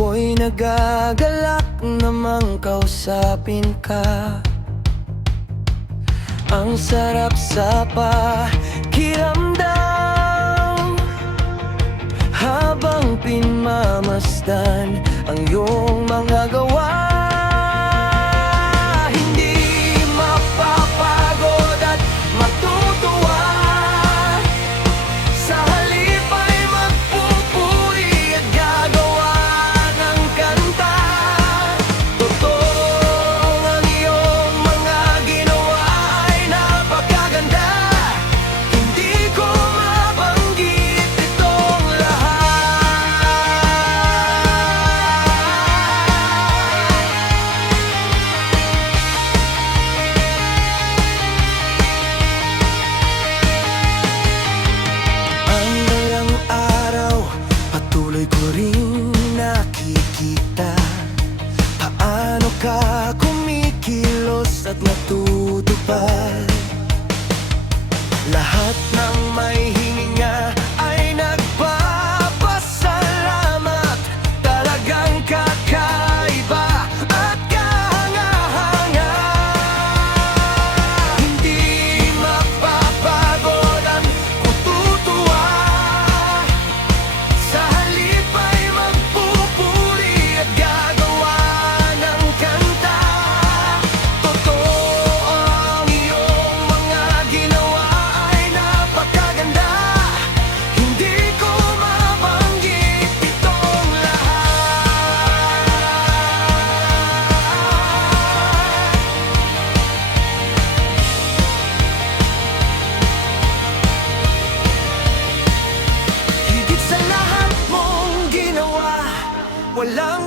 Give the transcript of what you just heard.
Ako'y nagagalak namang kausapin ka. Ang sarap sa pakiramdam habang pinmamasdan ang iyong mga gawa. Hindi mapapagod at matutuwa, sa halip ay magpupuri at gagawa ng kanta. Totoo ang iyong mga ginawa ay napakaganda. Hindi ko mabanggit itong lahat. Ang ilang araw, patuloy ko rin nakikita paano ka kumikilos at natutupad. Lahat ng may hininga ay nagpapasalamat. Talagang kakaiba at kahanga-hanga. Hindi mapapagod ang kututuwa, sa halip ay magpupuri at gagawa ng kanta. Totoo ang iyong mga ginawa ay napakaganda. Hindi ko mabanggit itong lahat. Higit sa lahat mong ginawa, walang